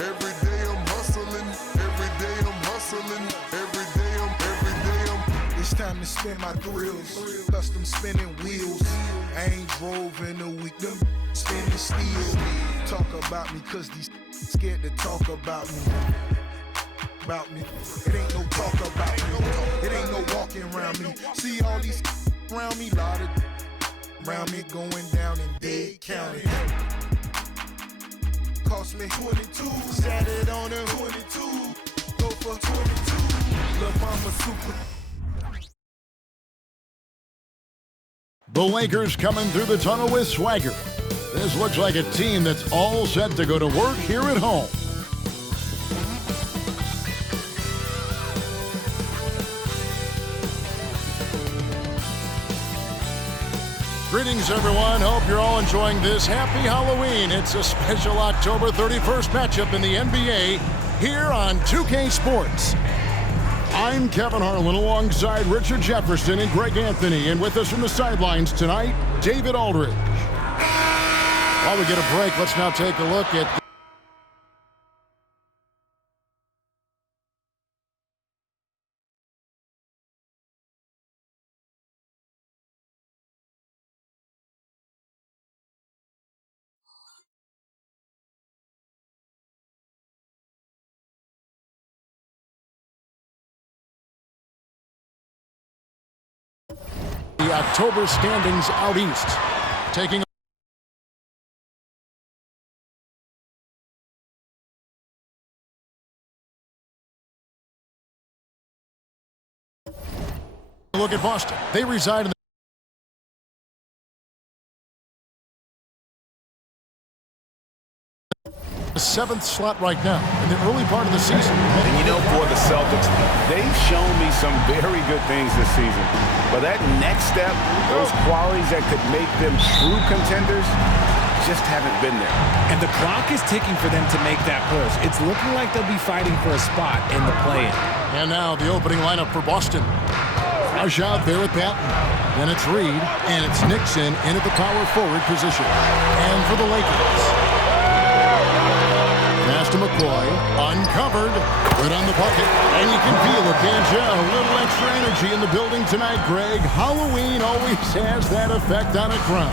Every day I'm hustling. Every day I'm hustling. Every day I'm. It's time to spin my thrills. Custom spinning wheels. I ain't drove in a week. Them spinning steel. Talk about me, cause these scared to talk about me. About me. It ain't no talk about me. It ain't no walking around me. See all these around me, lot of around me going down in Dade County. Cost me 22. Sat it on a 22. Go for 22. Lil' mama super. The Lakers coming through the tunnel with swagger. This looks like a team that's all set to go to work here at home. Greetings, everyone. Hope you're all enjoying this. Happy Halloween. It's a special October 31st matchup in the NBA here on 2K Sports. I'm Kevin Harlan alongside Richard Jefferson and Greg Anthony. And with us from the sidelines tonight, David Aldridge. While we get a break, let's now take a look at the October standings out east. Taking a look at Boston. They reside in the 7th slot right now in the early part of the season. And you know, for the Celtics, they've shown me some very good things this season. But that next step, those qualities that could make them true contenders, just haven't been there. And the clock is ticking for them to make that push. It's looking like they'll be fighting for a spot in the play-in. And now the opening lineup for Boston. Rush out there with Patton. Then it's Reed, and it's Nixon in at the power forward position. And for the Lakers, pass to McCoy, uncovered, good on the bucket, and you can feel it, can't you? A little extra energy in the building tonight, Greg. Halloween always has that effect on a crowd.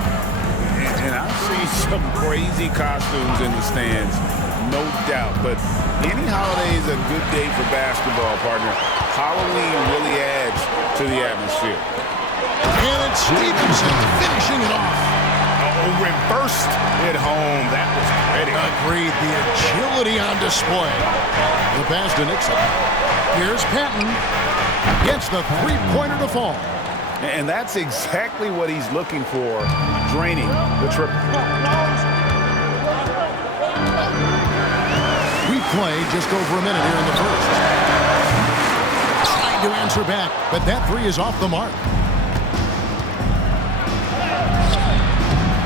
And I've seen some crazy costumes in the stands, no doubt. But any holiday is a good day for basketball, partner. Halloween really adds to the atmosphere. And it's Stevenson finishing it off. Reversed it home. That was pretty. Agreed. The agility on display. The pass to Nixon. Here's Patton. Gets the three-pointer to fall. And that's exactly what he's looking for, draining the trip. We play just over a minute here in the first. Trying to answer back, but that three is off the mark.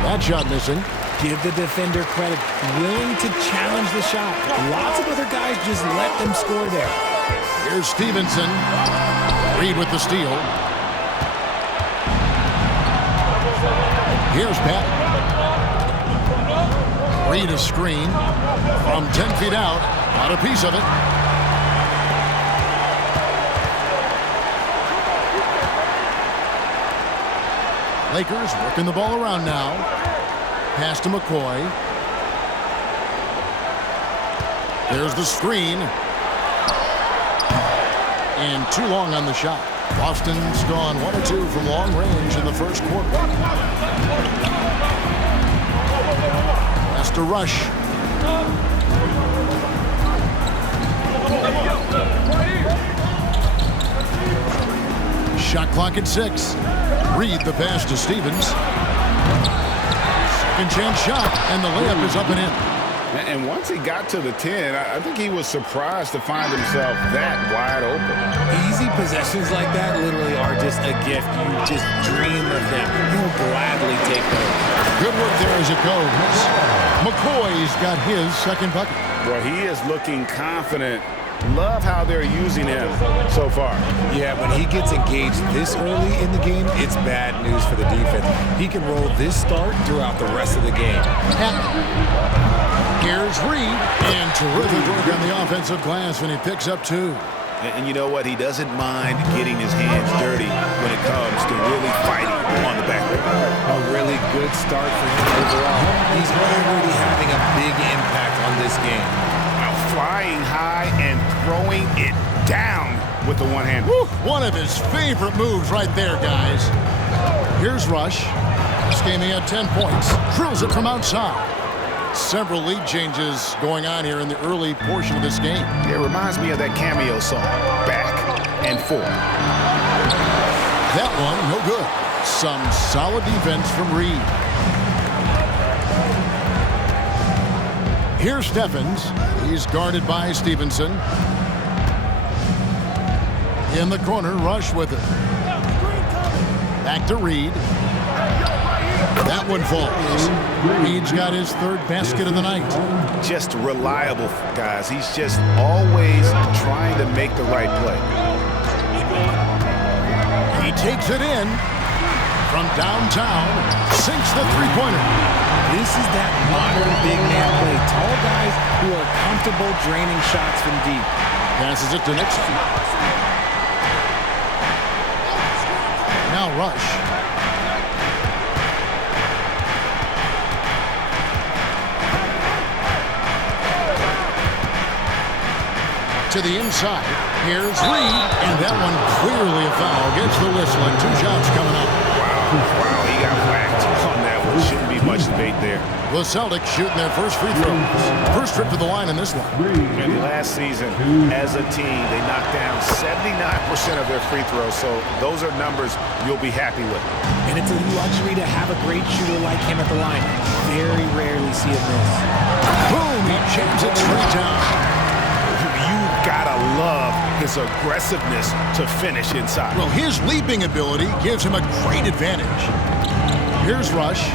That shot missing. Give the defender credit, willing to challenge the shot. Lots of other guys just let them score there. Here's Stevenson. Reed with the steal. Here's Pat. Reed a screen from 10 feet out. Got a piece of it. Lakers working the ball around now. Pass to McCoy. There's the screen. And too long on the shot. Boston's gone 1 or 2 from long range in the first quarter. Has to rush. Shot clock at 6. Reed the pass to Stevens. Second chance shot, and the layup is up and in. And once he got to the 10, I think he was surprised to find himself that wide open. Easy possessions like that literally are just a gift. You just dream of them. You'll gladly take those. Good work there as it goes. McCoy's got his second bucket. Well, he is looking confident. Love how they're using him so far. Yeah, when he gets engaged this early in the game, it's bad news for the defense. He can roll this start throughout the rest of the game. Here's Reed, and And terrific work on the offensive glass, and he picks up 2. And you know what? He doesn't mind getting his hands dirty when it comes to really fighting on the backboard. A really good start for him overall. He's already having a big impact on this game. Now flying high and throwing it down with the one-hand. One of his favorite moves right there, guys. Here's Rush. This game he had 10 points. Drills it from outside. Several lead changes going on here in the early portion of this game. It reminds me of that Cameo song, Back and Forth. That one, no good. Some solid defense from Reed. Here's Steffens. He's guarded by Stevenson. In the corner, Rush with it. Back to Reed. That one falls. Reed's got his 3rd basket of the night. Just reliable, guys. He's just always trying to make the right play. He takes it in from downtown, sinks the three-pointer. This is that modern big man play. Tall guys who are comfortable draining shots from deep. Passes it to Nixon. Now Rush. To the inside. Here's Reed, and that one clearly a foul. Gets the whistle, and 2 shots coming up. Wow, he got whacked on that one. Shouldn't be much debate there. The Celtics shooting their first free throws. First trip to the line in this one. And last season, as a team, they knocked down 79% of their free throws, so those are numbers you'll be happy with. And it's a luxury to have a great shooter like him at the line. Very rarely see him miss. Boom, he jams it straight down. Gotta love his aggressiveness to finish inside. Well, his leaping ability gives him a great advantage. Here's Rush.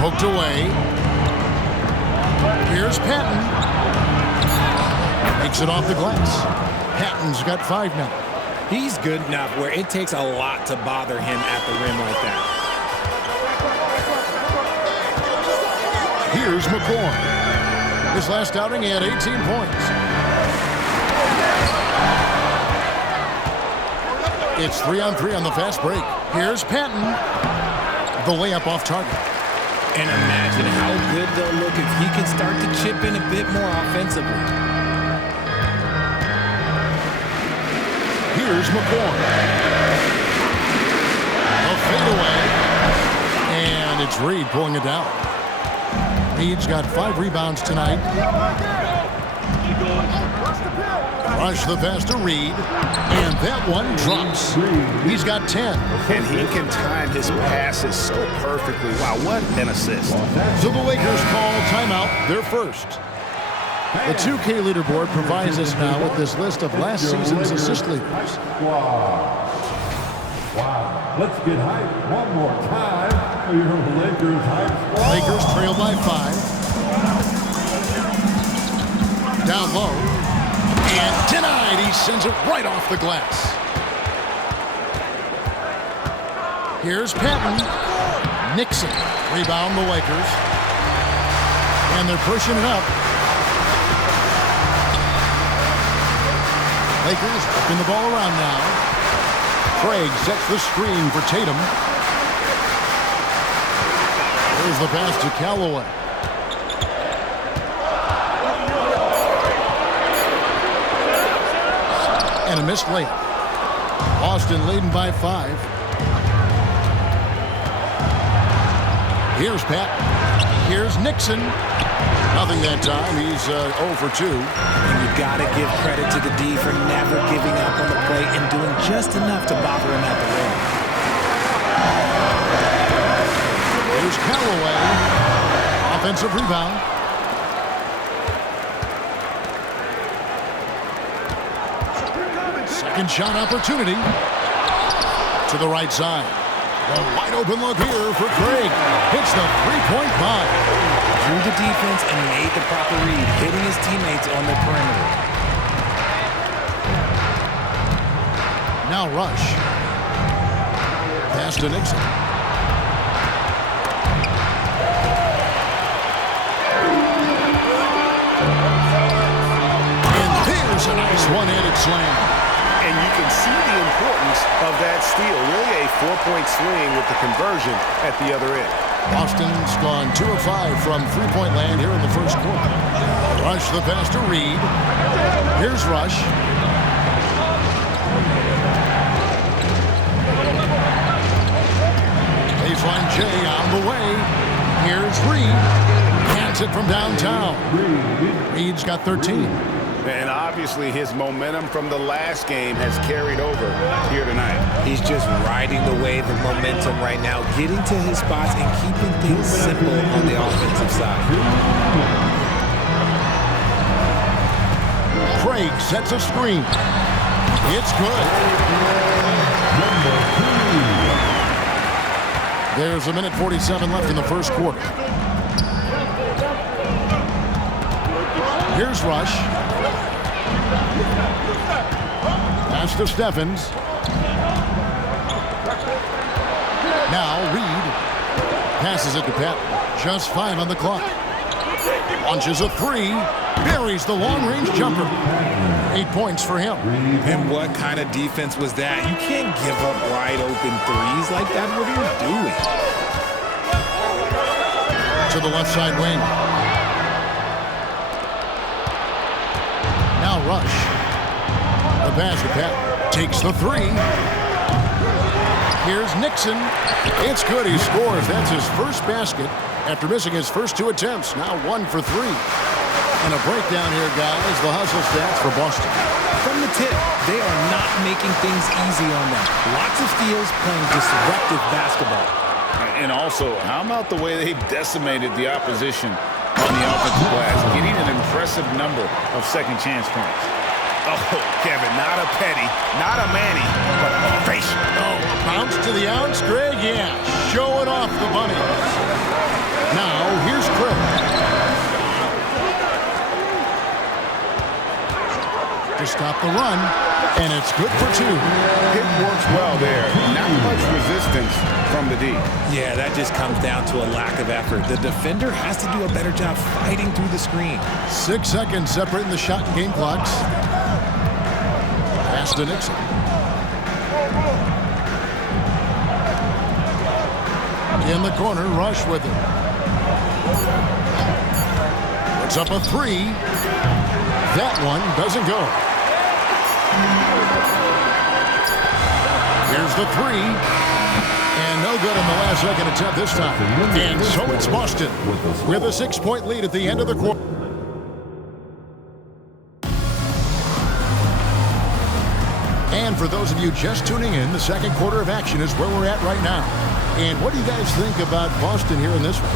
Poked away. Here's Patton. Makes it off the glass. Patton's got 5 now. He's good enough where it takes a lot to bother him at the rim like that. Here's McCoy. His last outing, he had 18 points. It's 3-on-3 on the fast break. Here's Patton. The layup off target. And imagine how good they'll look if he can start to chip in a bit more offensively. Here's McCoy. A fadeaway. And it's Reed pulling it down. Reed's got 5 rebounds tonight. Rush the pass to Reed. And that one drops. He's got 10. And he can time his passes so perfectly. Wow, what an assist. So the Lakers call timeout, their first. The 2K leaderboard provides us now with this list of last season's assist leaders. Wow. Let's get hyped one more time for your Lakers hype squad. Lakers trail by 5. Down low. And denied. He sends it right off the glass. Here's Patton. Nixon. Rebound the Lakers. And they're pushing it up. Lakers working the ball around now. Craig sets the screen for Tatum. There's the pass to Callaway. And a missed layup. Boston leading by 5. Here's Pat. Here's Nixon. Nothing that time. He's 0 for 2. And you got to give credit to the D for never giving up on the play and doing just enough to bother him at the rim. Here's Callaway. Offensive rebound. Second shot opportunity. To the right side. A wide open look here for Craig. Hits the three-point bomb. Drew the defense and made the proper read, hitting his teammates on the perimeter. Now Rush. Pass to Nixon. And there's a nice one-handed slam. And you can see the importance of that steal. Really a 4-point swing with the conversion at the other end. Boston's gone 2 of 5 from three-point land here in the first quarter. Rush the pass to Reed. Here's Rush. Baseline J on the way. Here's Reed. Hands it from downtown. Reed's got 13. And obviously his momentum from the last game has carried over here tonight. He's just riding the wave of momentum right now, getting to his spots and keeping things simple on the offensive side. Craig sets a screen. It's good. There's a minute 47 left in the first quarter. Here's Rush. Pass to Steffens. Now Reed passes it to Pep. Just 5 on the clock. Launches a 3. Buries the long-range jumper. 8 points for him. And what kind of defense was that? You can't give up wide open threes like that. What are you doing? To the left side wing. Now Rush. The pass to Pep. Takes the 3. Here's Nixon. It's good. He scores. That's his first basket after missing his first 2 attempts. Now 1 for 3. And a breakdown here, guys. The hustle stats for Boston. From the tip, they are not making things easy on them. Lots of steals, playing disruptive basketball. And also, how about the way they decimated the opposition on the offensive glass, getting an impressive number of second chance points. Oh, Kevin, not a Petty, not a Manny, but a facial. Oh, bounce to the ounce, Greg? Yeah, showing off the bunnies. Now, here's Craig. To stop the run, and it's good for 2. It works well there. Not much resistance from the D. Yeah, that just comes down to a lack of effort. The defender has to do a better job fighting through the screen. 6 seconds separating the shot and game clocks. Pass to Nixon. In the corner, Rush with it. Puts up a 3. That one doesn't go. Here's the 3. And no good on the last second attempt this time. And so it's Boston with a 6-point lead at the end of the quarter. And for those of you just tuning in, the second quarter of action is where we're at right now. And what do you guys think about Boston here in this one?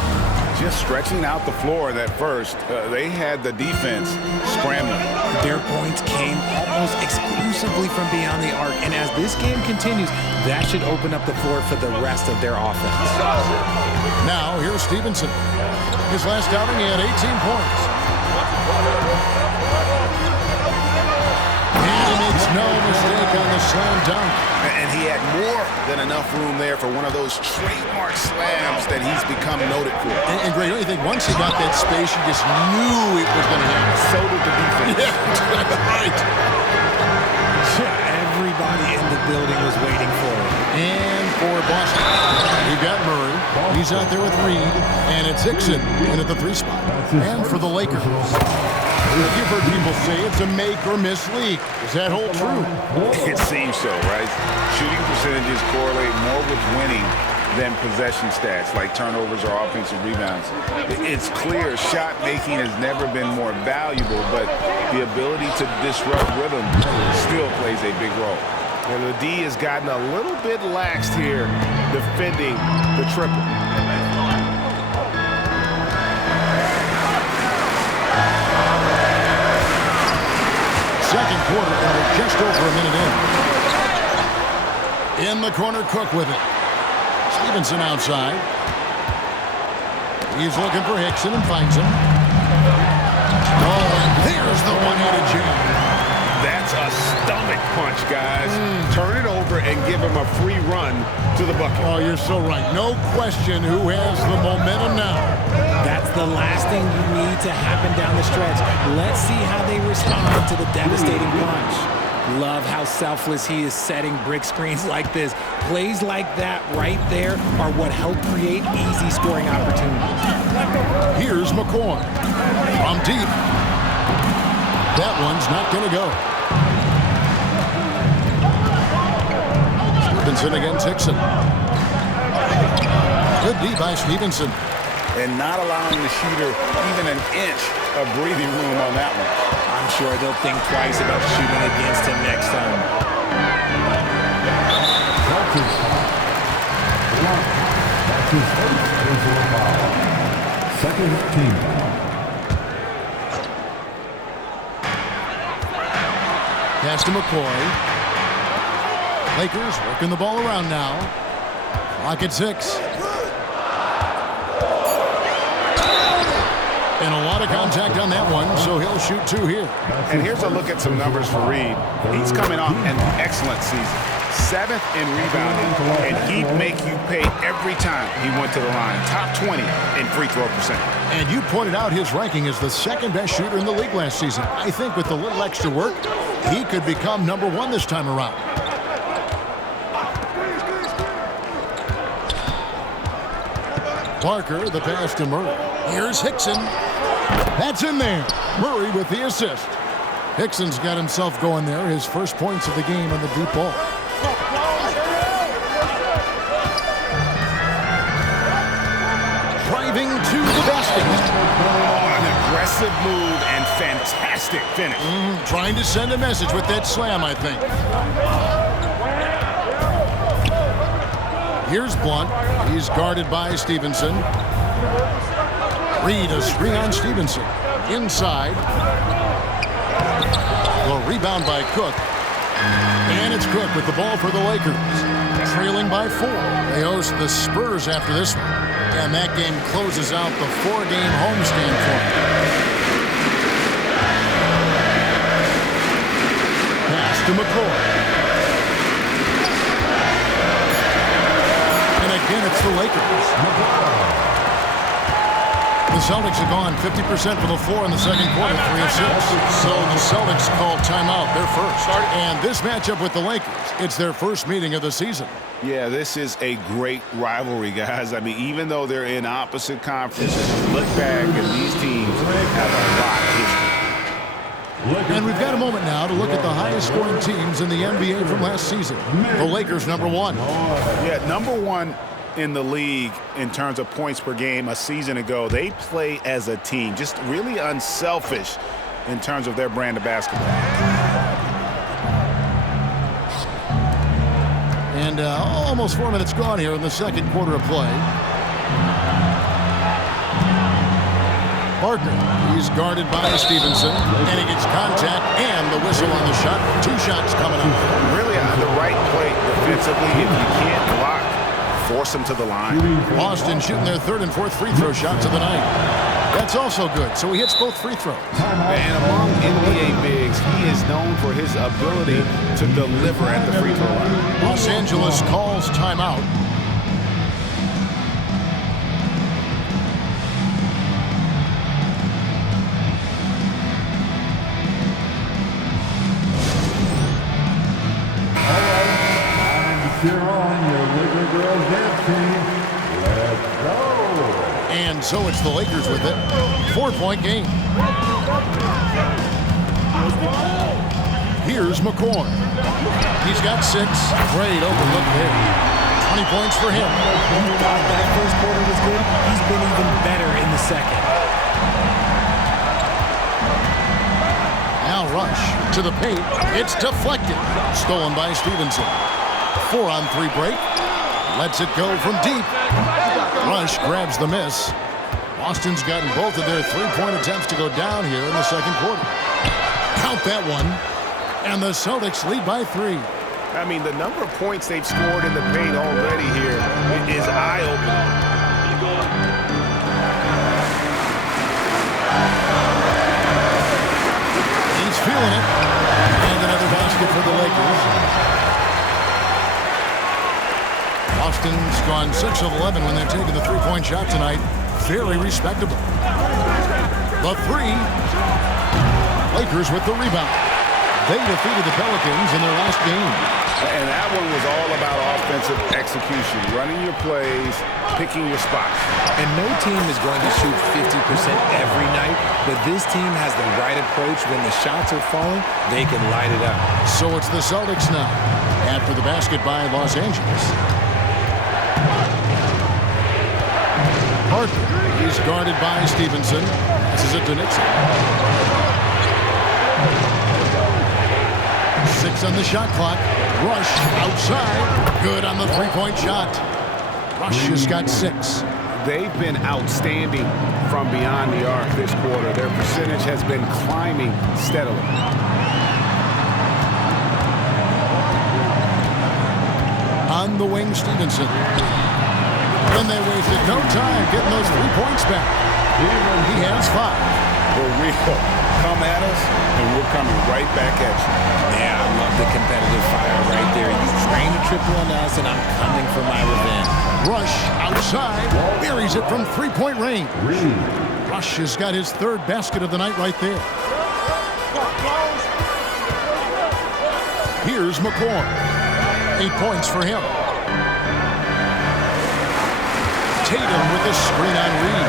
Just stretching out the floor that first. They had the defense scrambling. Their points came almost exclusively from beyond the arc. And as this game continues, that should open up the floor for the rest of their offense. Now, here's Stevenson. His last outing, he had 18 points. He makes no mistake on the slam dunk. And he had more than enough room there for one of those trademark slams that he's become noted for. And Greg, don't you think once he got that space, you just knew it was going to happen? So did the defense. Yeah, right. Everybody in the building was waiting for it. And for Boston, you got Murray. He's out there with Reed. And it's Hickson in at the 3 spot. And for the Lakers, you've heard people say it's a make-or-miss league. Does that hold true? It seems so, right? Shooting percentages correlate more with winning than possession stats like turnovers or offensive rebounds. It's clear shot making has never been more valuable, but the ability to disrupt rhythm still plays a big role. And the D has gotten a little bit laxed here defending the triple. Second quarter, and we're just over a minute in. In the corner, Cook with it. Stevenson outside. He's looking for Hickson and finds him. Oh, and there's the one-handed jam. That's a stomach punch, guys. Turn it over and give him a free run to the bucket. Oh, you're so right. No question who has the momentum now. That's the last thing you need to happen down the stretch. Let's see how they respond to the devastating punch. Love how selfless he is setting brick screens like this. Plays like that right there are what help create easy scoring opportunities. Here's McCoy from deep. That one's not going to go. Stevenson against Hickson. Good D by Stevenson. And not allowing the shooter even an inch of breathing room on that one. I'm sure they'll think twice about shooting against him next time. Celtics. Block. That's his first personal foul. Second team foul. Pass to McCoy. Lakers working the ball around now. Clock at 6. And a lot of contact on that one, so he'll shoot 2 here. And here's a look at some numbers for Reed. He's coming off an excellent season. 7th in rebounding, and he'd make you pay every time he went to the line. Top 20 in free throw percentage. And you pointed out his ranking as the second best shooter in the league last season. I think with a little extra work, he could become number 1 this time around. Parker, the pass to Murray. Here's Hickson. That's in there. Murray with the assist. Hickson's got himself going there. His first points of the game on the deep ball. Driving to the basket. Oh, an aggressive move and fantastic finish. Trying to send a message with that slam, I think. Here's Blunt. He's guarded by Stevenson. Reed, a screen on Stevenson. Inside. The rebound by Cook. And it's Cook with the ball for the Lakers. Trailing by 4. They host the Spurs after this one. And that game closes out the 4-game homestand for them. Pass to McCoy. And again, it's the Lakers. The Celtics have gone 50% from the floor in the second quarter, 3 of 6. So the Celtics call timeout, their first. And this matchup with the Lakers, it's their first meeting of the season. Yeah, this is a great rivalry, guys. I mean, even though they're in opposite conferences, look back and these teams have a lot of history. And we've got a moment now to look at the highest scoring teams in the NBA from last season. The Lakers, number 1. Yeah, number 1 in the league in terms of points per game a season ago. They play as a team, just really unselfish in terms of their brand of basketball. And almost 4 minutes gone here in the second quarter of play. Parker, he's guarded by Stevenson, and he gets contact and the whistle on the shot. 2 shots coming up. Really on the right play defensively. If you can't block, force them to the line. Boston shooting their 3rd and 4th free throw shots of the night. That's also good, so he hits both free throws. And among NBA bigs, he is known for his ability to deliver at the free throw line. Los Angeles calls timeout. Cheer on your Laker girls dance team. Let's go. And so it's the Lakers with it. 4-point game. Here's McCoy. He's got 6. Great open look there. 20 points for him. You thought that first quarter was good? He's been even better in the second. Now Rush to the paint. It's deflected. Stolen by Stevenson. 4-on-3 break. Lets it go from deep. Rush grabs the miss. Boston's gotten both of their 3-point attempts to go down here in the second quarter. Count that one. And the Celtics lead by 3. I mean, the number of points they've scored in the paint already here is eye-opening. He's feeling it. And basket for the Lakers. Boston's gone 6 of 11 when they're taking the three-point shot tonight. Very respectable. The three. Lakers with the rebound. They defeated the Pelicans in their last game. And that one was all about offensive execution, running your plays, picking your spots. And no team is going to shoot 50% every night, but this team has the right approach. When the shots are falling, they can light it up. So it's the Celtics now, after the basket by Los Angeles. Parker, he's guarded by Stevenson. This is it to Nixon. 6 on the shot clock. Rush outside. Good on the three-point shot. Rush has got 6. They've been outstanding from beyond the arc this quarter. Their percentage has been climbing steadily. On the wing, Stevenson. And they wasted no time getting those 3 points back. He has 5. For real. Come at us, and we're coming right back at you. Yeah, I love the competitive fire right there. You train a triple on us, and I'm coming for my revenge. Rush outside. Buries it from three-point range. Rush has got his 3rd basket of the night right there. Here's McCoy. 8 points for him. Tatum with the screen on Reed.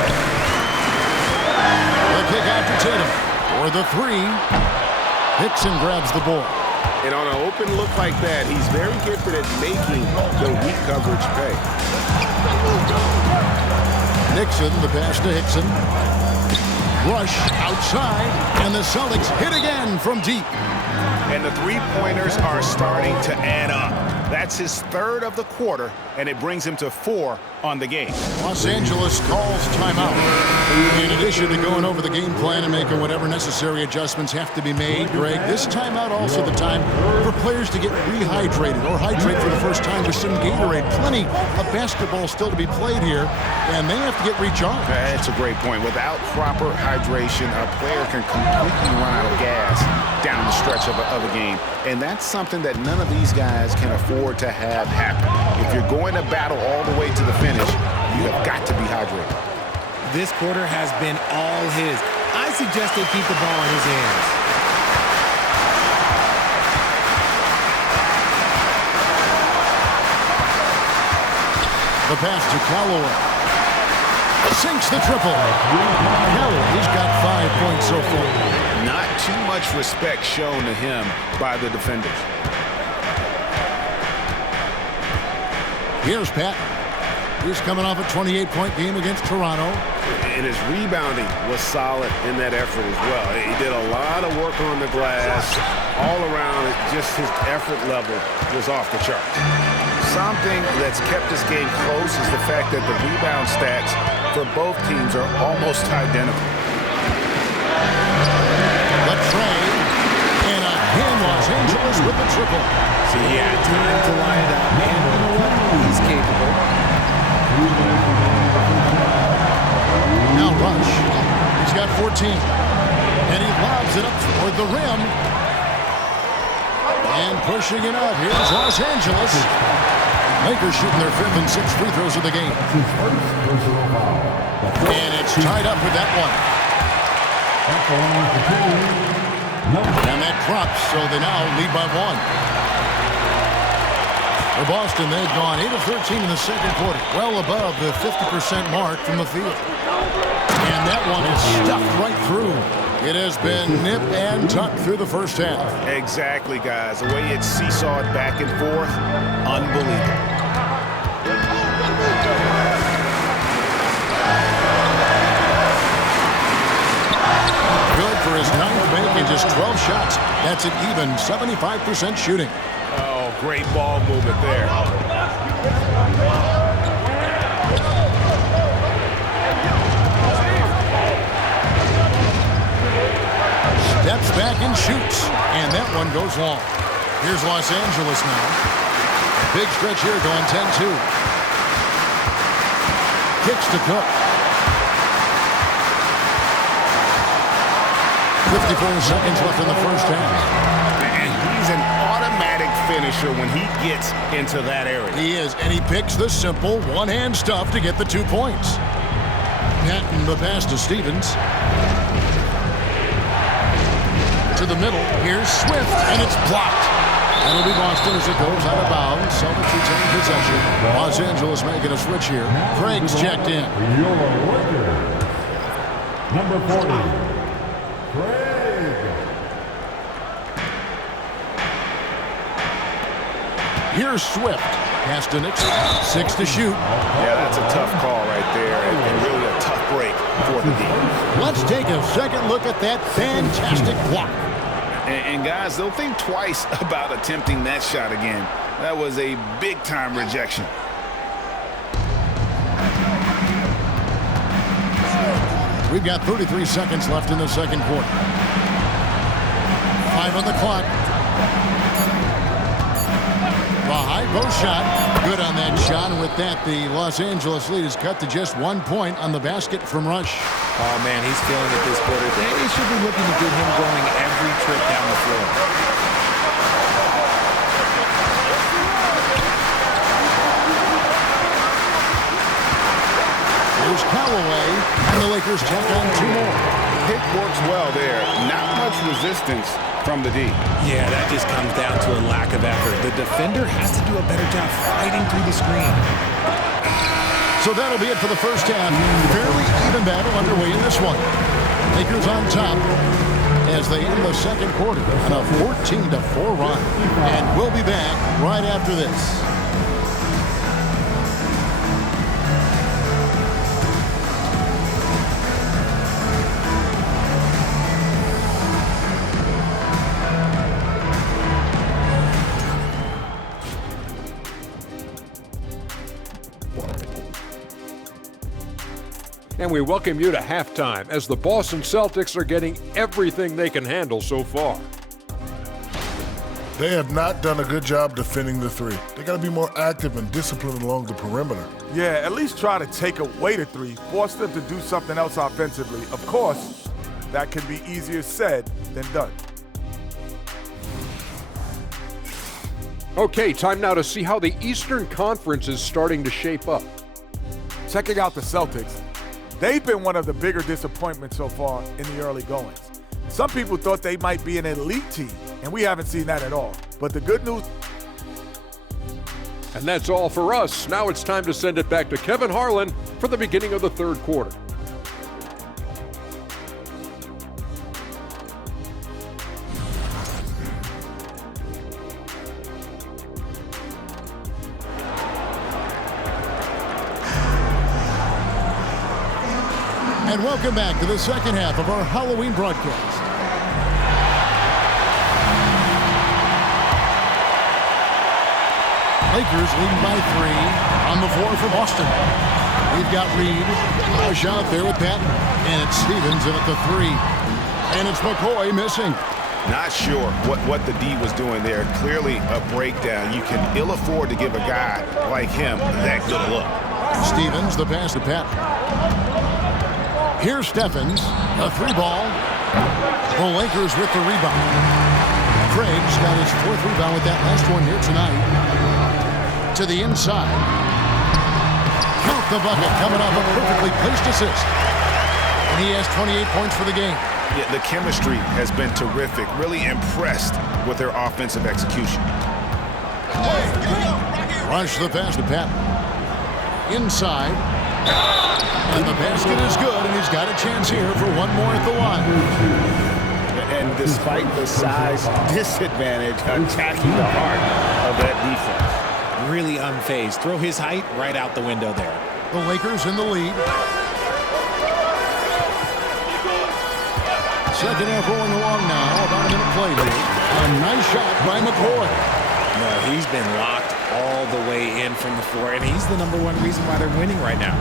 The kick out to Tatum. For the 3. Hickson grabs the ball. And on an open look like that, he's very gifted at making the weak coverage pay. Nixon, the pass to Hickson. Rush outside, and the Celtics hit again from deep. And the three-pointers are starting to add up. That's his 3rd of the quarter, and it brings him to 4 on the game. Los Angeles calls timeout. In addition to going over the game plan and making whatever necessary adjustments have to be made, Greg, this timeout also the time for players to get rehydrated or hydrate for the first time with some Gatorade. Plenty of basketball still to be played here, and they have to get recharged. That's a great point. Without proper hydration, a player can completely run out of gas down the stretch of a game. And that's something that none of these guys can afford to have happen. If you're going to battle all the way to the finish, you have got to be hydrated. This quarter has been all his. I suggest they keep the ball in his hands. The pass to Callaway. Sinks the triple. Callaway's got 5 points so far. Not too much respect shown to him by the defenders. Here's Pat. He's coming off a 28-point game against Toronto. And his rebounding was solid in that effort as well. He did a lot of work on the glass. All around, just his effort level was off the charts. Something that's kept this game close is the fact that the rebound stats for both teams are almost identical. The trade, and again Los Angeles with the triple. So he had time to line it up, and you know what? He's capable. Now Rush. He's got 14. And he lobs it up toward the rim. And pushing it up. Here's Los Angeles. Lakers shooting their 5th and 6th free throws of the game. And it's tied up with that one. And that drops, so they now lead by 1. For Boston, they've gone 8 of 13 in the second quarter, well above the 50% mark from the field. And that one is stuffed right through. It has been nip and tuck through the first half. Exactly, guys. The way it's seesawed back and forth, unbelievable. Good for his 9th make and just 12 shots. That's an even 75% shooting. Oh, great ball movement there. Steps back and shoots. And that one goes long. Here's Los Angeles now. Big stretch here going 10-2. Kicks to Cook. 54 seconds left in the first half. And he's an finisher when he gets into that area. He is, and he picks the simple one-hand stuff to get the 2 points. Patton the pass to Stevens. To the middle. Here's Swift, and it's blocked. That'll be Boston as it goes out of bounds. Celtics retain possession. Los Angeles making a switch here. Craig's checked in. Your winner, number 40, Craig. Here's Swift. Pass to Nixon. 6 to shoot. Yeah, that's a tough call right there, and really a tough break for the D. Let's take a second look at that fantastic block. And guys, they'll think twice about attempting that shot again. That was a big-time rejection. We've got 33 seconds left in the second quarter. 5 on the clock. The high post shot. Good on that shot. And with that, the Los Angeles lead is cut to just 1 point on the basket from Rush. Oh, man, he's feeling it this quarter. They should be looking to get him going every trip down the floor. There's Callaway, and the Lakers check on 2 more. Pick works well there. Not much resistance from the D. Yeah, that just comes down to a lack of effort. The defender has to do a better job fighting through the screen. So that'll be it for the first half. Fairly even battle underway in this one. Lakers on top as they end the second quarter on a 14-4 run. And we'll be back right after this. And we welcome you to halftime as the Boston Celtics are getting everything they can handle so far. They have not done a good job defending the three. They got to be more active and disciplined along the perimeter. Yeah, at least try to take away the three, force them to do something else offensively. Of course, that can be easier said than done. Okay, time now to see how the Eastern Conference is starting to shape up. Checking out the Celtics, they've been one of the bigger disappointments so far in the early goings. Some people thought they might be an elite team, and we haven't seen that at all. But the good news... And that's all for us. Now it's time to send it back to Kevin Harlan for the beginning of the third quarter. And welcome back to the second half of our Halloween broadcast. Lakers leading by 3 on the floor for Boston. We've got Reed, Rush out there with Patton, and it's Stevens in at the 3. And it's McCoy missing. Not sure what the D was doing there. Clearly a breakdown. You can ill afford to give a guy like him that good a look. Stevens, the pass to Patton. Here's Steffens, a 3-ball. The Lakers with the rebound. Craig's got his 4th rebound with that last one here tonight. To the inside. Count the bucket, coming off a perfectly placed assist. And he has 28 points for the game. Yeah, the chemistry has been terrific. Really impressed with their offensive execution. Rush the pass to Patton. Inside. And the basket is good, and he's got a chance here for one more at the line. And despite the size disadvantage, attacking the heart of that defense. Really unfazed. Throw his height right out the window there. The Lakers in the lead. Second half rolling along now. About a minute played here. A nice shot by McCoy. No, he's been locked all the way in from the floor, and he's the #1 reason why they're winning right now.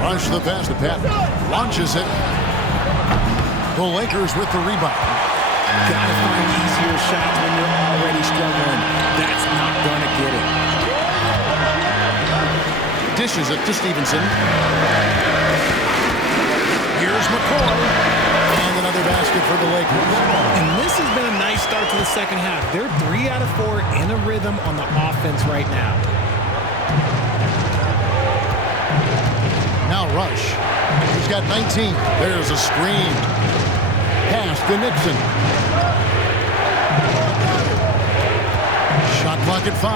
Rush the pass to Patton. Launches it. The Lakers with the rebound. Gotta find easier shots when you're already struggling. That's not gonna get it. Dishes it to Stevenson. Here's McCoy. And another basket for the Lakers. And this has been a nice start to the second half. They're 3 out of 4 in a rhythm on the offense right now. Now Rush. He's got 19. There's a screen. Pass to Nixon. Shot clock at 5.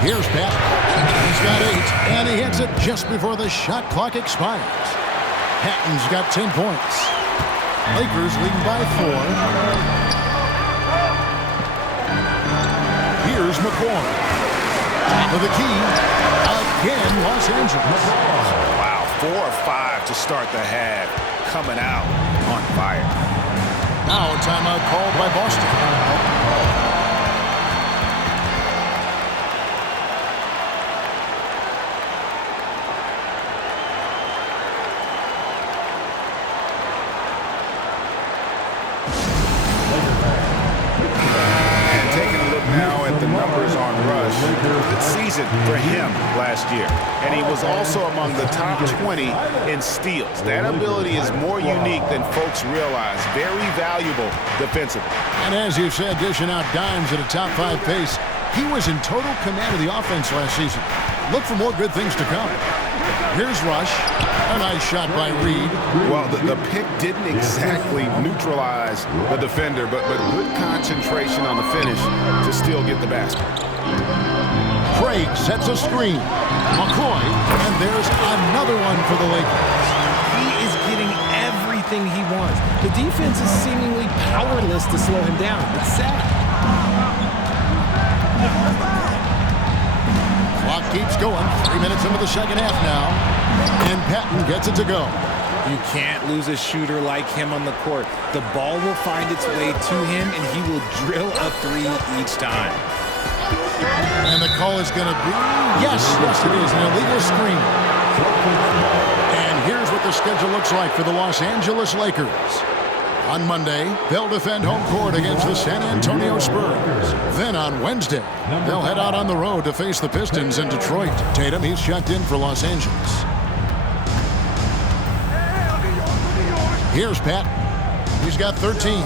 Here's Pat. He's got 8, and he hits it just before the shot clock expires. Patton's got 10 points. Lakers leading by 4. Here's McCoy. Top of the key. Again, Los Angeles. Wow, 4 or 5 to start the half. Coming out on fire. Now a timeout called by Boston. Now at the numbers on Rush, good season for him last year. And he was also among the top 20 in steals. That ability is more unique than folks realize. Very valuable defensively. And as you said, dishing out dimes at a top 5 pace, he was in total command of the offense last season. Look for more good things to come. Here's Rush. A nice shot by Reed. Well, the pick didn't exactly neutralize the defender, but good concentration on the finish to still get the basket. Craig sets a screen. McCoy, and there's another one for the Lakers. He is getting everything he wants. The defense is seemingly powerless to slow him down. It's sad. Clock keeps going. 3 minutes into the second half now. And Patton gets it to go. You can't lose a shooter like him on the court. The ball will find its way to him, and he will drill a 3 each time. And the call is going to be, yes, it is, an illegal screen. And here's what the schedule looks like for the Los Angeles Lakers. On Monday, they'll defend home court against the San Antonio Spurs. Then on Wednesday, they'll head out on the road to face the Pistons in Detroit. Tatum, he's checked in for Los Angeles. Here's Pat. He's got 13.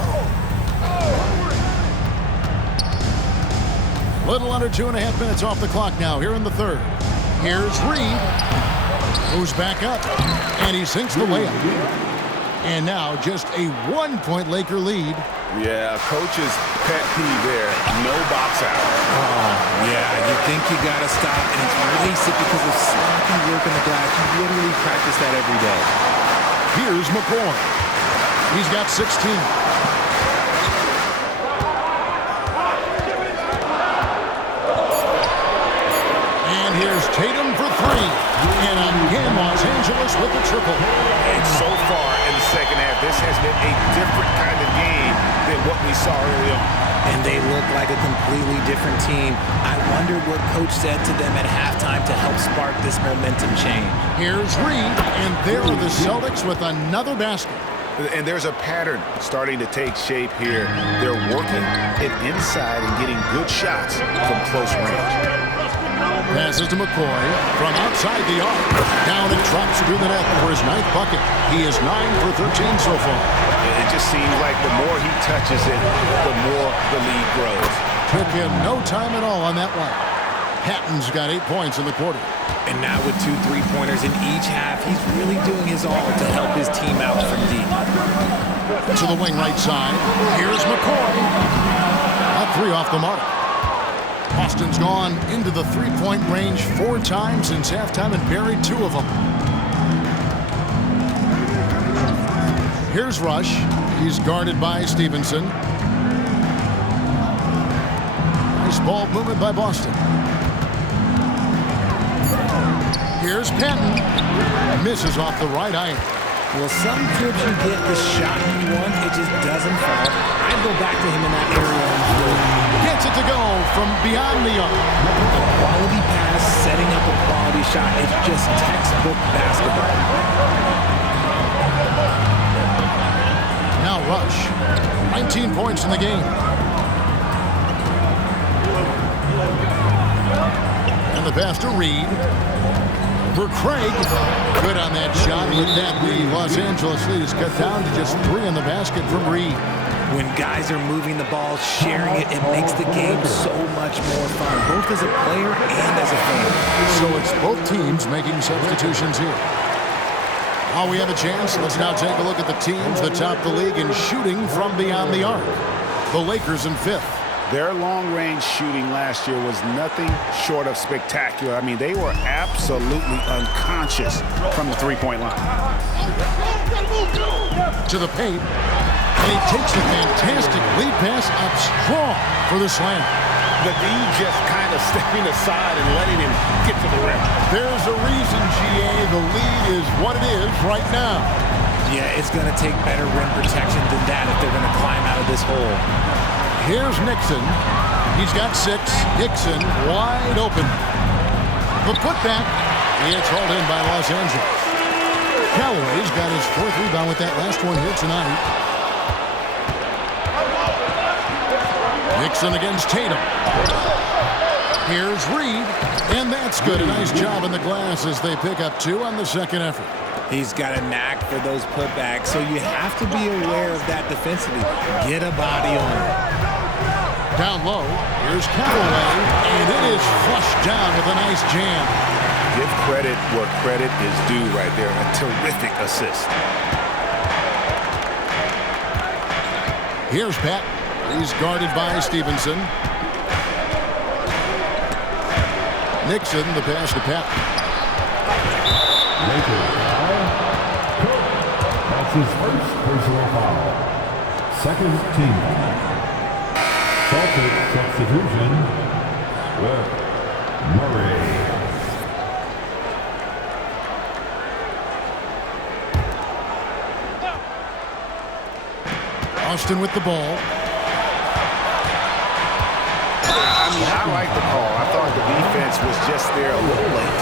Little under 2.5 minutes off the clock now here in the third. Here's Reed. Moves back up, and he sinks the layup. And now just a 1-point Laker lead. Yeah, coach's pet peeve there. No box out. Oh, yeah, you think you got to stop, and it's release it because of sloppy work in the glass. You literally practice that every day. Here's McCoy. He's got 16. And here's Tatum for 3. And again, Los Angeles with the triple. And so far in the second half, this has been a different kind of game than what we saw early on. And they look like a completely different team. I wondered what Coach said to them at halftime to help spark this momentum change. Here's Reed, and there are the Celtics with another basket. And there's a pattern starting to take shape here. They're working it inside and getting good shots from close range. Passes to McCoy from outside the arc. Down and drops through the net for his 9th bucket. He is 9 for 13 so far. It just seems like the more he touches it, the more the lead grows. Took him no time at all on that one. Patton's got 8 points in the quarter. And now with 2 3-pointers in each half, he's really doing his all to help his team out from deep. To the wing right side. Here's McCoy. A 3 off the mark. Boston's gone into the 3-point range 4 times since halftime and buried 2 of them. Here's Rush. He's guarded by Stevenson. Nice ball movement by Boston. Here's Patton. Misses off the right iron. Well, sometimes you get the shot you want, it just doesn't fall. I'd go back to him in that area on the floor. Gets it to go from beyond the arc. A quality pass, setting up a quality shot. It's just textbook basketball. Now Rush. 19 points in the game. And the pass to Reed. for Craig. Good on that shot. With that, the Los Angeles lead is cut down to just 3 in the basket from Reed. When guys are moving the ball, sharing it, it makes the game so much more fun, both as a player and as a fan. So it's both teams making substitutions here. While we have a chance, let's now take a look at the teams that top the league in shooting from beyond the arc. The Lakers in 5th. Their long-range shooting last year was nothing short of spectacular. I mean, they were absolutely unconscious from the three-point line. To the paint, and he takes a fantastic lead pass up strong for the slam. The D just kind of stepping aside and letting him get to the rim. There's a reason, GA, the lead is what it is right now. Yeah, it's going to take better rim protection than that if they're going to climb out of this hole. Here's Nixon. He's got 6. Nixon wide open. The putback. It's hauled in by Los Angeles. Callaway's got his 4th rebound with that last one here tonight. Nixon against Tatum. Here's Reed, and that's good. A nice job in the glass as they pick up 2 on the second effort. He's got a knack for those putbacks, so you have to be aware of that defensively. Get a body on it. Down low, here's Callaway, and it is flushed down with a nice jam. Give credit where credit is due right there. A terrific assist. Here's Pat. He's guarded by Stevenson. Nixon, the pass to Pat. That's his first personal foul. Second team foul. Celtics substitution with Murray. Austin with the ball. I like the call. I thought the defense was just there a little late.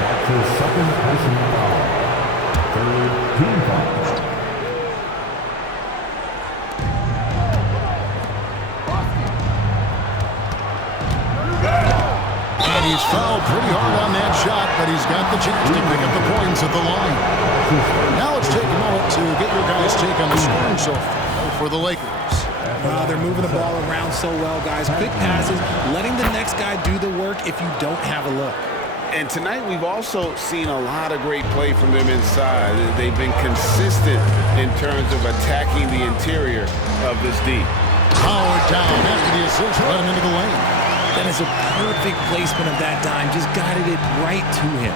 That's his second personal foul. Third team foul. And he's fouled pretty hard on that shot, but he's got the chance to pick up the points at the line. Now let's take a moment to get your guys' take on the scoring so far for the Lakers. They're moving the ball around so well, guys. Quick passes, letting the next guy do the work if you don't have a look. And tonight we've also seen a lot of great play from them inside. They've been consistent in terms of attacking the interior of this D. Howard down after the assist, let him into the lane. That is a perfect placement of that dime. Just guided it right to him.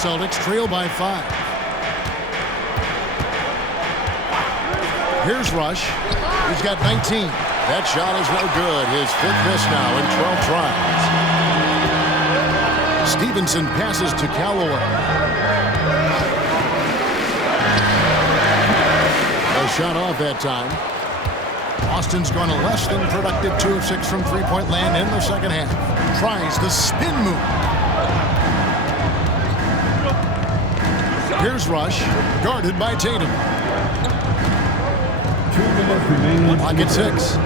Celtics trail by 5. Here's Rush. He's got 19. That shot is no good. His 5th miss now in 12 tries. Stevenson passes to Callaway. A shot off that time. Austin's gone a less than productive 2 of 6 from three-point land in the second half. Tries the spin move. Here's Rush, guarded by Tatum. 2 minutes remaining. Clock at 6. 2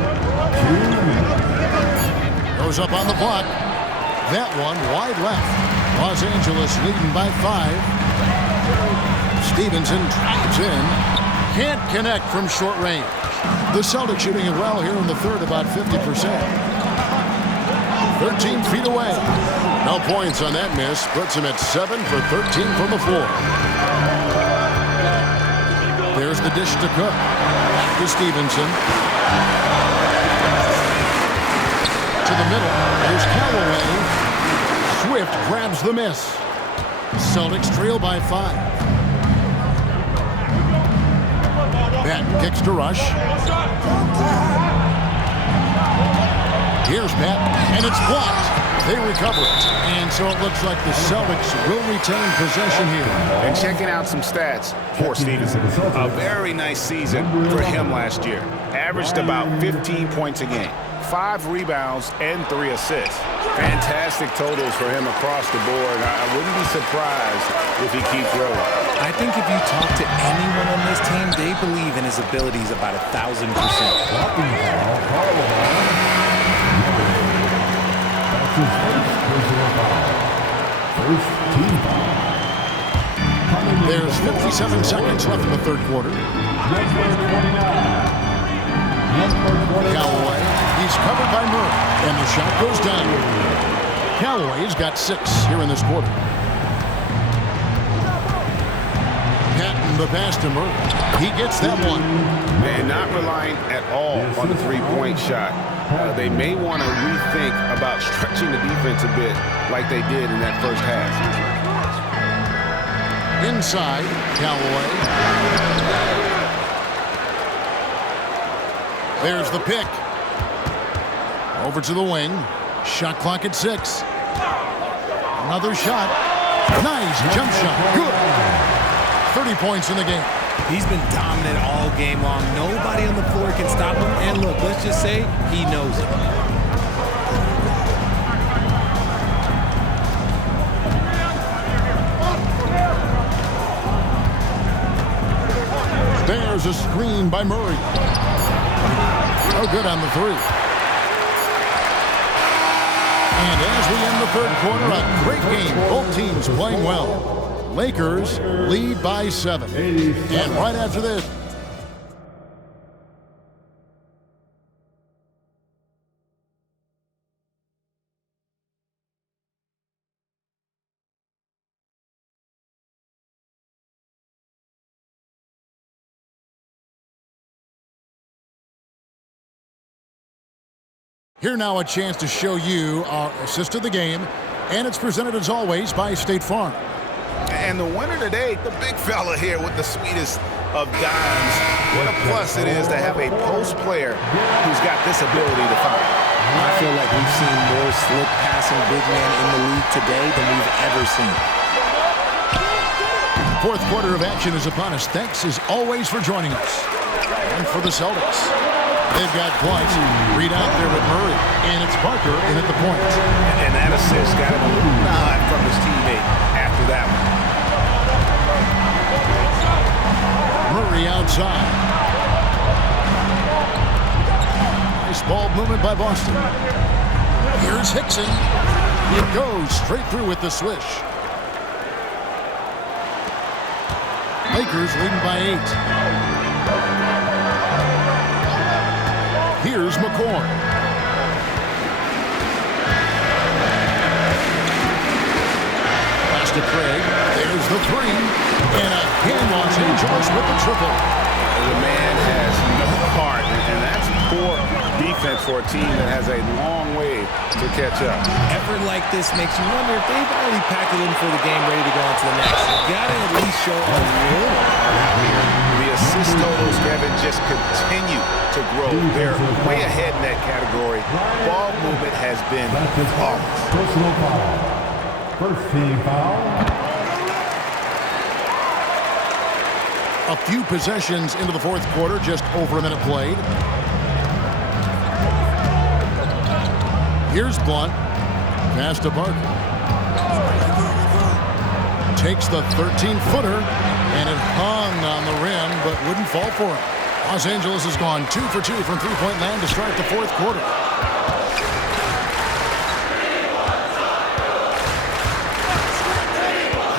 minutes. Goes up on the block. That one wide left. Los Angeles leading by 5. Stevenson drives in. Can't connect from short range. The Celtics shooting it well here in the third, about 50%. 13 feet away. No points on that miss. Puts him at 7 for 13 from the floor. There's the dish to Cook. To Stevenson. To the middle. There's Callaway. Swift grabs the miss. Celtics trail by 5. Patton kicks to Rush. Here's Patton, and it's blocked. They recover it. And so it looks like the Celtics will retain possession here. And checking out some stats for Stevenson. A very nice season for him last year. Averaged about 15 points a game. 5 rebounds and 3 assists. Fantastic totals for him across the board. I wouldn't be surprised if he keeps rolling. I think if you talk to anyone on this team, they believe in his abilities about 1,000%. That's his first personal foul. First There's 57 seconds left in the third quarter. Callaway, he's covered by Murray, and the shot goes down. Callaway's got 6 here in this quarter. Patton the pass to Murray. He gets that one. Man, not relying at all on the three-point shot. They may want to rethink about stretching the defense a bit like they did in that first half. Inside, Callaway. There's the pick. Over to the wing. Shot clock at 6. Another shot. Nice jump shot. Good. 30 points in the game. He's been dominant all game long. Nobody on the floor can stop him. And look, let's just say he knows it. There's a screen by Murray. No good on the 3. And as we end the third quarter, a great game. Both teams playing well. Lakers lead by 7. And right after this, here now a chance to show you our assist of the game, and it's presented as always by State Farm. And the winner today, the big fella here with the sweetest of dimes. What a plus it is to have a post player who's got this ability to fire. I feel like we've seen more slick passing big man in the league today than we've ever seen. Fourth quarter of action is upon us. Thanks as always for joining us. And for the Celtics, they've got points. Read out there with Murray, and it's Parker in at the point. And that assist got him a little nod from his teammate after that one. Murray outside. Nice ball movement by Boston. Here's Hickson. It goes straight through with the swish. Lakers leading by 8. Here's McCoy. Pass to Craig. There's the 3. And again, Los Angeles with the triple. The man has no heart, and that's poor defense for a team that has a long way to catch up. Effort like this makes you wonder if they've already packed it in for the game, ready to go on to the next. You gotta at least show a little. The assist totals, Kevin, just continue to grow. They're way ahead in that category. Ball movement has been flawless. Personal foul. First team foul. A few possessions into the fourth quarter, just over a minute played. Here's Blunt. Pass to Barker. Takes the 13-footer, and it hung on the rim, but wouldn't fall for him. Los Angeles has gone 2 for 2 from three-point land to start the fourth quarter.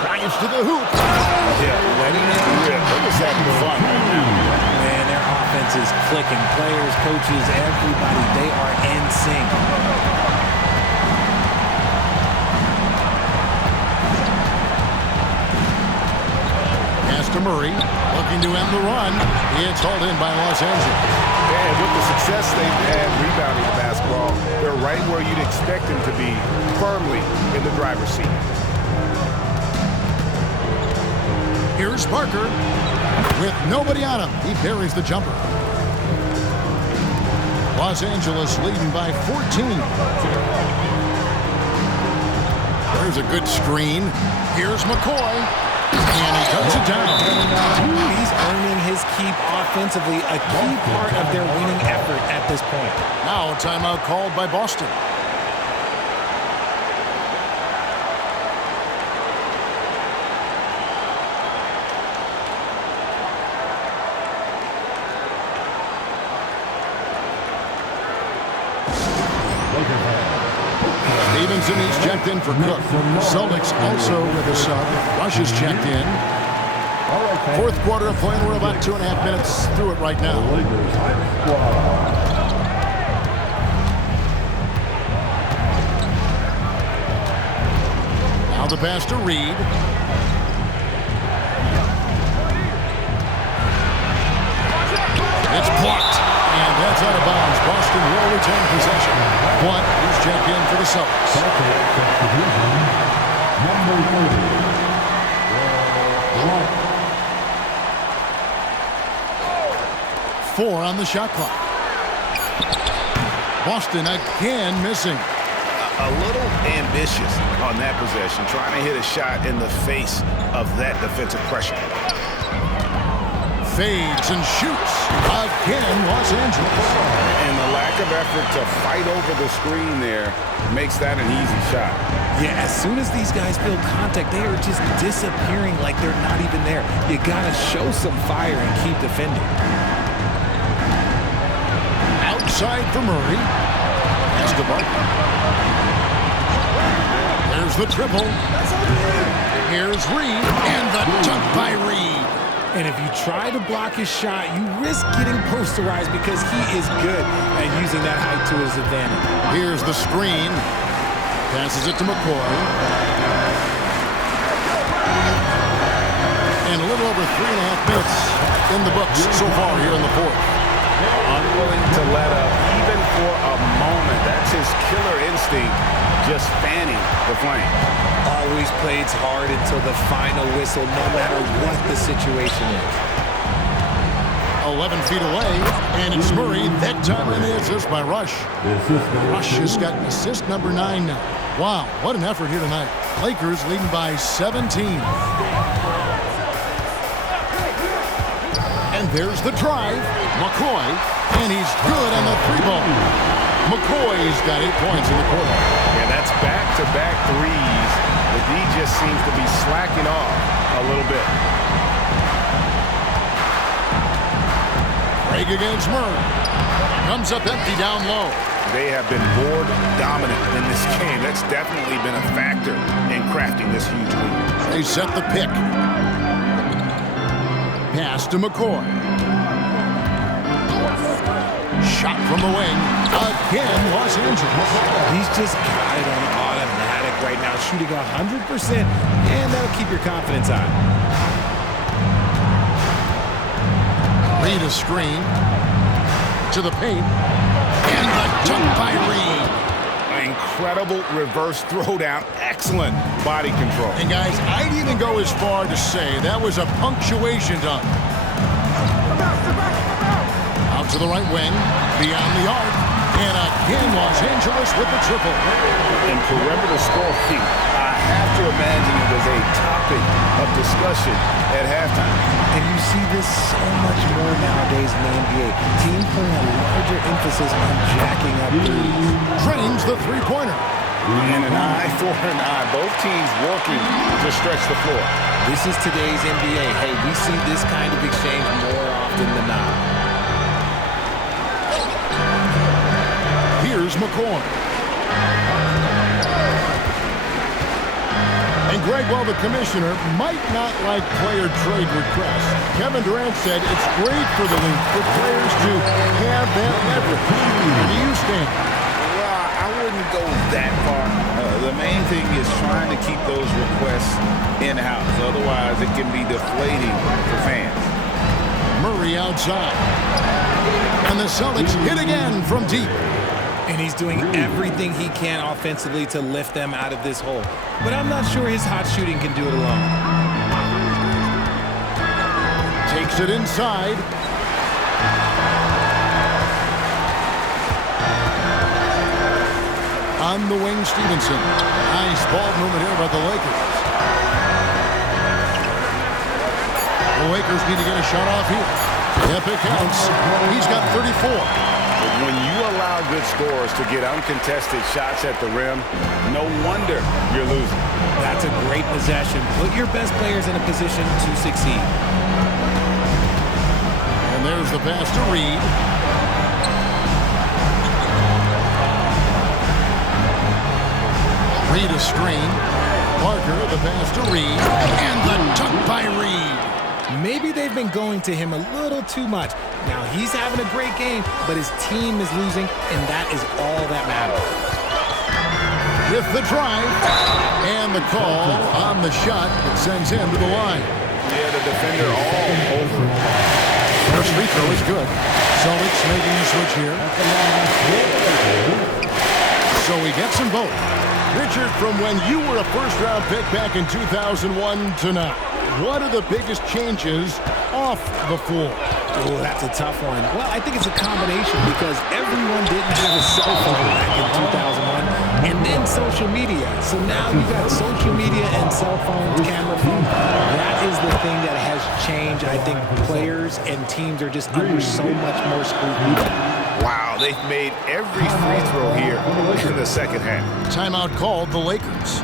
Drives to the hoop. Yeah, letting it rip. They're just having fun right now. Man, their offense is clicking. Players, coaches, everybody, they are in sync. Pass to Murray, looking to end the run. It's hauled in by Los Angeles. And with the success they've had rebounding the basketball, they're right where you'd expect them to be, firmly in the driver's seat. Here's Parker. With nobody on him, he buries the jumper. Los Angeles leading by 14. There's a good screen. Here's McCoy. And he cuts it down. He's earning his keep offensively, a key part of their winning effort at this point. Now a timeout called by Boston. Stevenson, he's checked in for Cook. Celtics also with a sub. Rush is checked in. Fourth quarter of play, and we're about 2.5 minutes through it right now. Now the pass to Reed. It's blocked, and that's out of bounds. Boston will retain possession. Blunt is checked in for the Celtics. Number 30. 4 on the shot clock. Boston again missing. A little ambitious on that possession, trying to hit a shot in the face of that defensive pressure. Fades and shoots. Again, Los Angeles. And the lack of effort to fight over the screen there makes that an easy shot. Yeah, as soon as these guys feel contact, they are just disappearing like they're not even there. You gotta show some fire and keep defending. Outside for Murray. That's to Barton. There's the triple. Here's Reed, and the dunk by Reed. And if you try to block his shot, you risk getting posterized because he is good at using that height to his advantage. Here's the screen. Passes it to McCoy. And a little over 3.5 minutes in the books so far here in the fourth. Unwilling to let up even for a moment. That's his killer instinct, just fanning the flame. Always plays hard until the final whistle, no matter what the situation is. 11 feet away, and it's Murray. That time in the assist by Rush. Rush has got assist number 9 now. Wow, what an effort here tonight. Lakers leading by 17. And there's the drive. McCoy, and he's good on the 3-ball. McCoy's got 8 points in the quarter. Yeah, that's back-to-back threes. The D just seems to be slacking off a little bit. Craig against Murray. Comes up empty down low. They have been board dominant in this game. That's definitely been a factor in crafting this huge lead. They set the pick. Pass to McCoy. Shot from the wing. Again, Los Angeles. He's just got it on automatic right now, shooting 100%, and that'll keep your confidence high. Reed a screen. To the paint. And the dunk by Reed. Incredible reverse throwdown. Excellent body control. And guys, I'd even go as far to say that was a punctuation dunk. Out to the right wing, beyond the arc, and again Los Angeles with the triple. In perimeter scoring, I have to imagine it was a topic of discussion at halftime. And you see this so much more nowadays in the NBA. Teams putting a larger emphasis on jacking up threes. Drains the three-pointer. And an eye for an eye. Both teams working to stretch the floor. This is today's NBA. Hey, we see this kind of exchange more often than not. Here's McCoy. And Greg, while the commissioner might not like player trade requests, Kevin Durant said it's great for the league for players to have that leverage. Where do you stand? Well, I wouldn't go that far. The main thing is trying to keep those requests in-house. Otherwise, it can be deflating for fans. Murray outside. And the Celtics hit again from deep. And he's doing everything he can offensively to lift them out of this hole. But I'm not sure his hot shooting can do it alone. Takes it inside. On the wing, Stevenson. Nice ball movement here by the Lakers. The Lakers need to get a shot off here. If it counts, he's got 34. When you allow good scorers to get uncontested shots at the rim, no wonder you're losing. That's a great possession. Put your best players in a position to succeed. And there's the pass to Reed. Reed a screen. Parker, the pass to Reed. And the tuck by Reed. Maybe they've been going to him a little too much. Now, he's having a great game, but his team is losing, and that is all that matters. With the drive and the call on the shot that sends him to the line. Yeah, the defender all over. First free throw is good. Celtics making a switch here. So he gets them both. Richard, from when you were a first-round pick back in 2001 to now, what are the biggest changes off the floor? Oh, that's a tough one. Well, I think it's a combination because everyone didn't have a cell phone back in 2001, and then social media. So now you got social media and cell phones, camera phones. That is the thing that has changed. I think players and teams are just under so much more scrutiny. Wow, they've made every free throw here in the second half. Timeout called the Lakers.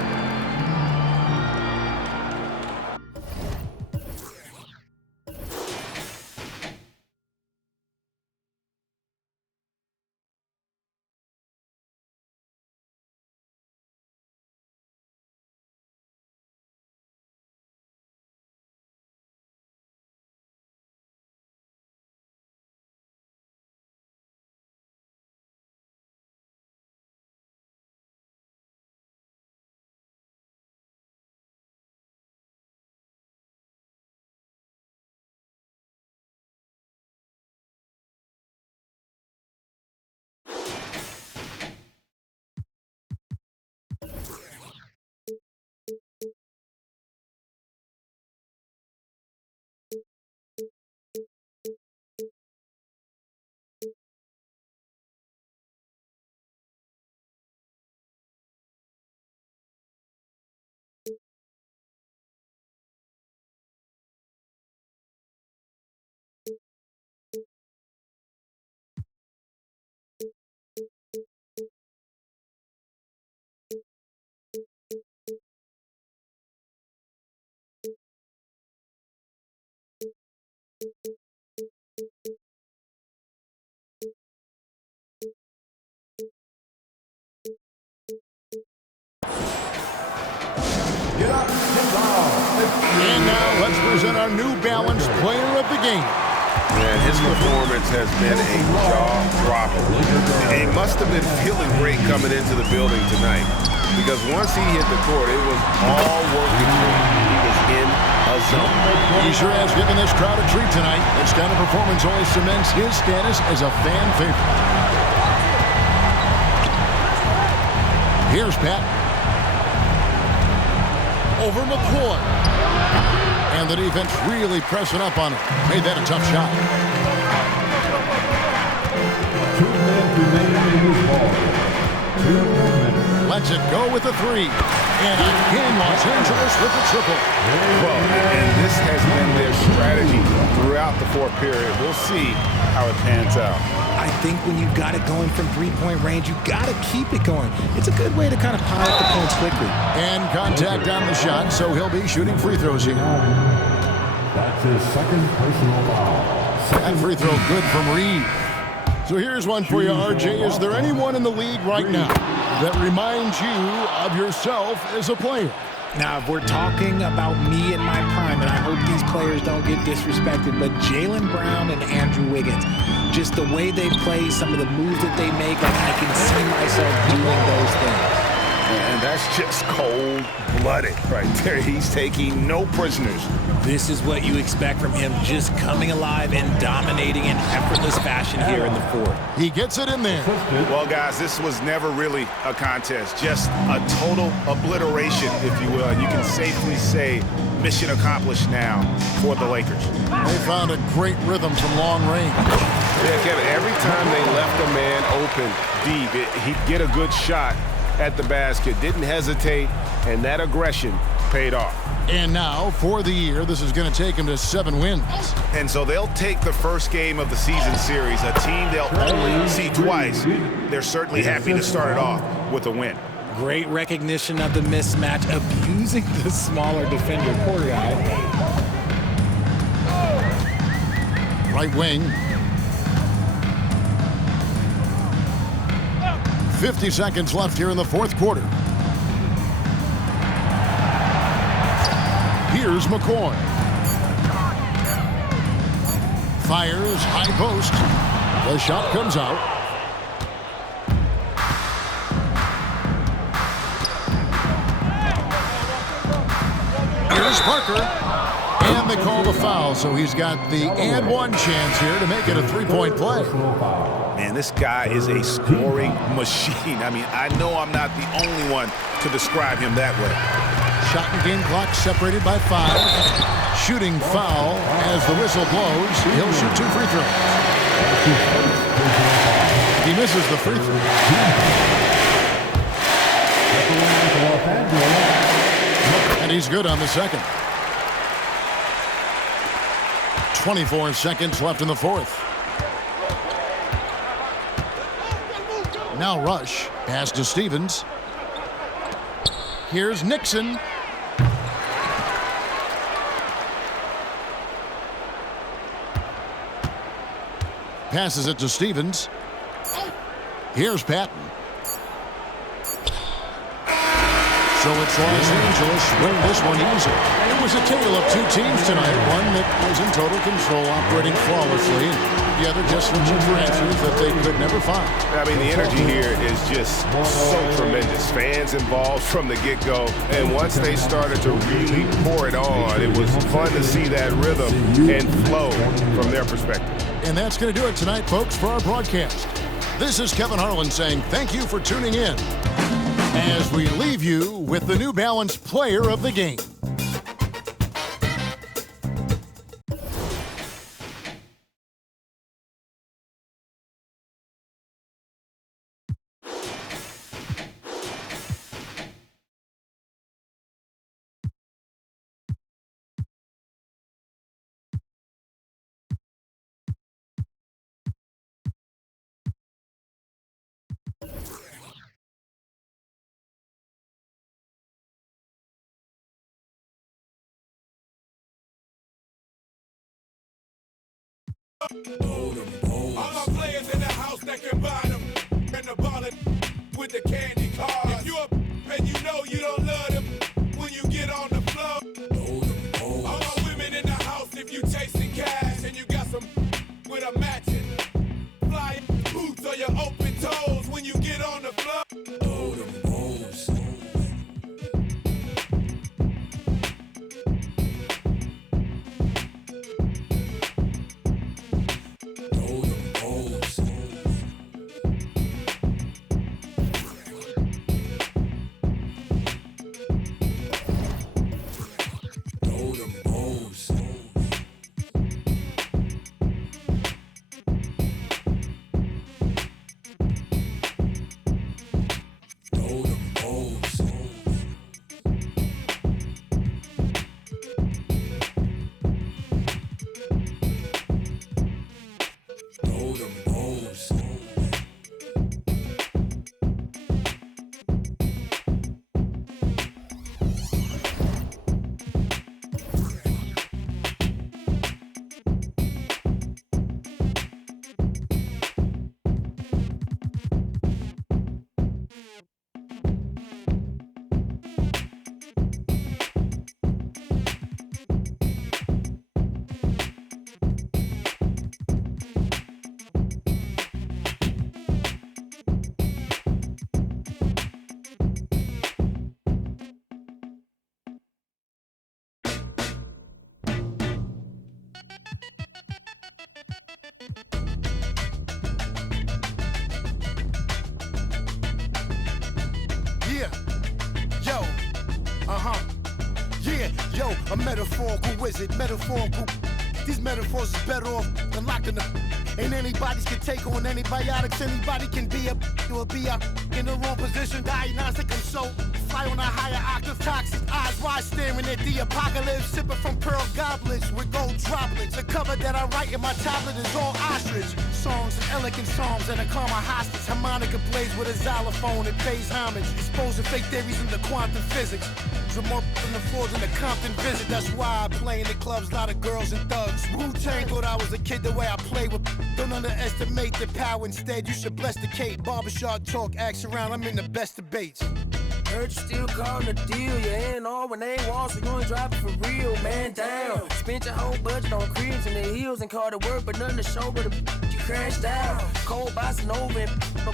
And now let's present our New Balance Player of the Game. Man, his performance has been a jaw-dropper. And he must have been feeling great coming into the building tonight because once he hit the court, it was all working for him. He was in a zone. He sure has given this crowd a treat tonight. This kind of performance only cements his status as a fan favorite. Here's Pat. Over McCoy. And the defense really pressing up on him. Made that a tough shot. 2 minutes remaining in this ball. 2 minutes. Lets it go with the three. And again, Los Angeles with the triple. Well, and this has been their strategy throughout the fourth period. We'll see how it pans out. I think when you've got it going from three-point range, you've got to keep it going. It's a good way to kind of pile up the points quickly. And contact on the shot, so he'll be shooting free throws here. That's his second personal foul. That free throw good from Reed. So here's one for you, RJ. Is there anyone in the league right now that reminds you of yourself as a player? Now, if we're talking about me in my prime, and I hope these players don't get disrespected, but Jaylen Brown and Andrew Wiggins, just the way they play, some of the moves that they make, like I can see myself doing those things. And that's just cold-blooded right there. He's taking no prisoners. This is what you expect from him, just coming alive and dominating in effortless fashion here in the fourth. He gets it in there. Well, guys, this was never really a contest. Just a total obliteration, if you will. And you can safely say mission accomplished now for the Lakers. They found a great rhythm from long range. Yeah, Kevin, every time they left a man open deep, he'd get a good shot at the basket, didn't hesitate, and that aggression paid off. And now, for the year, this is going to take him to 7 wins. And so they'll take the first game of the season series, a team they'll only see twice. They're certainly happy to start it off with a win. Great recognition of the mismatch, abusing the smaller defender, poor guy. Right wing. 50 seconds left here in the fourth quarter. Here's McCoy. Fires, high post. The shot comes out. Here's Parker. And they call the foul, so he's got the and one chance here to make it a three-point play. Man, this guy is a scoring machine. I mean, I know I'm not the only one to describe him that way. Shot and game clock separated by 5. Shooting foul as the whistle blows. He'll shoot 2 free throws. He misses the free throw. And he's good on the second. 24 seconds left in the fourth. Now Rush. Pass to Stevens. Here's Nixon. Passes it to Stevens. Here's Patton. So it's Los Angeles win this one easy. It was a tale of two teams tonight. One that was in total control, operating flawlessly. The other just switching for answers that they could never find. I mean, the energy here is just so tremendous. Fans involved from the get-go. And once they started to really pour it on, it was fun to see that rhythm and flow from their perspective. And that's going to do it tonight, folks, for our broadcast. This is Kevin Harlan saying thank you for tuning in as we leave you with the New Balance Player of the Game. All my players in the house that can buy them and the ballin' with the candy cars. If you up and you know you don't love them when you get on the floor. All my women in the house, if you chasing cash and you got some with a matching fly boots or your open toes when you get on the floor. A metaphorical wizard, metaphorical. These metaphors is better off than locking them. Ain't anybody's can take on antibiotics. Anybody can be a or be a in the wrong position. Diagnostic, I'm so fly on a higher octave. Toxic eyes wide staring at the apocalypse. Sipping from pearl goblets with gold droplets. The cover that I write in my tablet is all ostrich. Songs and elegant psalms and a karma hostage. Harmonica plays with a xylophone and pays homage. Exposing fake theories into quantum physics. More from the floors in the Compton visit. That's why I play in the clubs, lot of girls and thugs. Wu-Tang thought I was a kid the way I play with. Don't underestimate the power. Instead, you should bless the Kate. Barbershop talk, axe around. I'm in the best debates. Heard you still calling a deal. You ain't all when they want, so you ain't dropping for real. Man down. Spent your whole budget on cribs and the heels and called it work, but nothing to show but you crashed out. Cold bossing over and